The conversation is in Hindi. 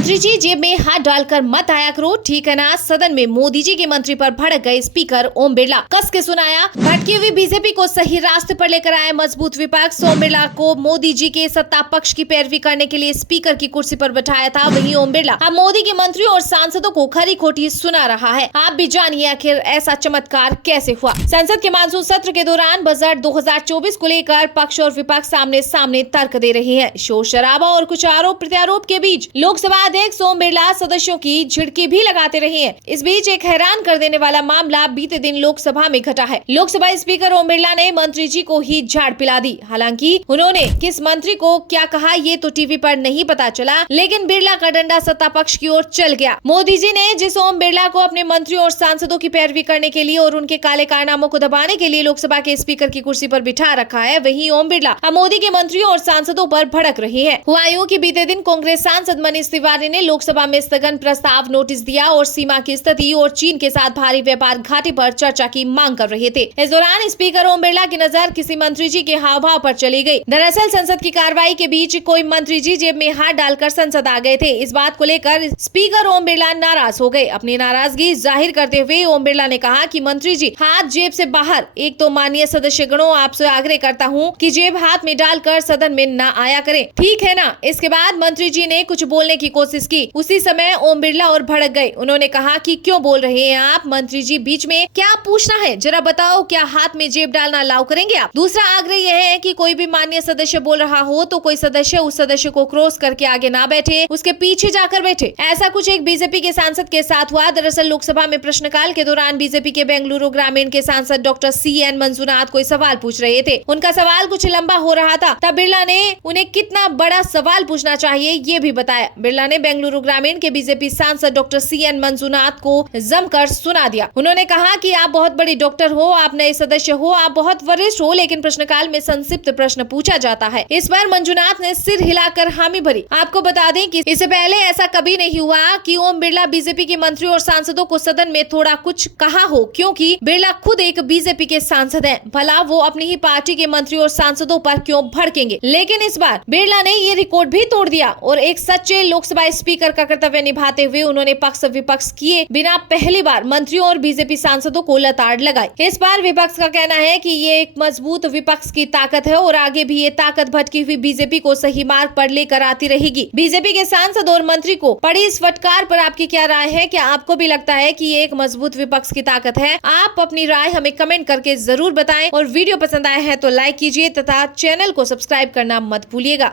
मंत्री जी जेब में हाथ डालकर मत आया करो, ठीक है ना। सदन में मोदी जी के मंत्री पर भड़क गए स्पीकर ओम बिरला। कस के सुनाया, भटकी हुई बीजेपी को सही रास्ते पर लेकर आए मजबूत विपक्ष। ओम बिरला को मोदी जी के सत्ता पक्ष की पैरवी करने के लिए स्पीकर की कुर्सी पर बैठाया था। वहीं ओम बिरला अब मोदी के मंत्रियों और सांसदों को खरी खोटी सुना रहा है। आप भी जानिए आखिर ऐसा चमत्कार कैसे हुआ। संसद के मानसून सत्र के दौरान बजट 2024 को लेकर पक्ष और विपक्ष सामने सामने तर्क दे रहे हैं। शोर शराबा और कुछ आरोप प्रत्यारोप के बीच लोकसभा अध्यक्ष ओम बिरला सदस्यों की झिड़की भी लगाते रहे हैं। इस बीच एक हैरान कर देने वाला मामला बीते दिन लोकसभा में घटा है। लोकसभा स्पीकर ओम बिरला ने मंत्री जी को ही झाड़ पिला दी। हालांकि उन्होंने किस मंत्री को क्या कहा ये तो टीवी पर नहीं पता चला, लेकिन बिरला का डंडा सत्ता पक्ष की ओर चल गया। मोदी जी ने जिस ओम बिरला को अपने मंत्रियों और सांसदों की पैरवी करने के लिए और उनके काले कारनामों को दबाने के लिए लोकसभा के स्पीकर की कुर्सी पर बिठा रखा है, वहीं ओम बिरला अब मोदी के मंत्रियों और सांसदों पर भड़क रहे हैं। हुआ यूं कि बीते दिन कांग्रेस सांसद मनीष तिवारी ने लोकसभा में स्थगन प्रस्ताव नोटिस दिया और सीमा की स्थिति और चीन के साथ भारी व्यापार घाटे पर चर्चा की मांग कर रहे थे। इस दौरान स्पीकर ओम बिरला की नजर किसी मंत्री जी के हाव भाव पर चली गई। दरअसल संसद की कार्रवाई के बीच कोई मंत्री जी जेब में हाथ डालकर संसद आ गए थे। इस बात को लेकर स्पीकर ओम बिरला नाराज हो गए। अपनी नाराजगी जाहिर करते हुए ओम बिरला ने कहा कि मंत्री जी हाथ जेब से बाहर। एक तो माननीय सदस्यगणों, आपसे आग्रह करता हूँ कि जेब हाथ में डालकर सदन में न आया करें, ठीक है ना। इसके बाद मंत्री जी ने कुछ बोलने की कोशिश की। उसी समय ओम बिरला और भड़क गए। उन्होंने कहा कि क्यों बोल रहे हैं आप मंत्री जी, बीच में क्या पूछना है, जरा बताओ, क्या हाथ में जेब डालना अलाउ करेंगे आप। दूसरा आग्रह यह है कि कोई भी माननीय सदस्य बोल रहा हो तो कोई सदस्य उस सदस्य को क्रॉस करके आगे ना बैठे, उसके पीछे जाकर बैठे। ऐसा कुछ एक बीजेपी के सांसद के साथ हुआ। दरअसल लोकसभा में प्रश्नकाल के दौरान बीजेपी के बेंगलुरु ग्रामीण के सांसद डॉक्टर CN मंजुनाथ कोई सवाल पूछ रहे थे। उनका सवाल कुछ लंबा हो रहा था। तब बिरला ने उन्हें कितना बड़ा सवाल पूछना चाहिए ये भी बताया। बिरला ने बेंगलुरु ग्रामीण के बीजेपी सांसद डॉक्टर CN मंजुनाथ को जमकर सुना दिया। उन्होंने कहा कि आप बहुत बड़े डॉक्टर हो, आप नए सदस्य हो, आप बहुत वरिष्ठ हो, लेकिन प्रश्नकाल में संक्षिप्त प्रश्न पूछा जाता है। इस पर मंजुनाथ ने सिर हिलाकर हामी भरी। आपको बता दें कि इससे पहले ऐसा कभी नहीं हुआ कि ओम बिरला बीजेपी के मंत्रियों और सांसदों को सदन में थोड़ा कुछ कहा हो, क्योंकि बिरला खुद एक बीजेपी के सांसद हैं। भला वो अपनी ही पार्टी के मंत्रियों और सांसदों पर क्यों भड़केंगे। लेकिन इस बार बिरला ने ये रिकॉर्ड भी तोड़ दिया और एक सच्चे लोकसभा स्पीकर का कर्तव्य निभाते हुए उन्होंने पक्ष विपक्ष किए बिना पहली बार मंत्रियों और बीजेपी सांसदों को लताड़ लगाई। इस बार विपक्ष का कहना है कि ये एक मजबूत विपक्ष की ताकत है और आगे भी ये ताकत भटकी हुई बीजेपी को सही मार्ग पर लेकर आती रहेगी। बीजेपी के सांसद और मंत्री को पड़ी इस फटकार पर आपकी क्या राय है? क्या आपको भी लगता है कि ये एक मजबूत विपक्ष की ताकत है? आप अपनी राय हमें कमेंट करके जरूर बताएं और वीडियो पसंद आया है तो लाइक कीजिए तथा चैनल को सब्सक्राइब करना मत भूलिएगा।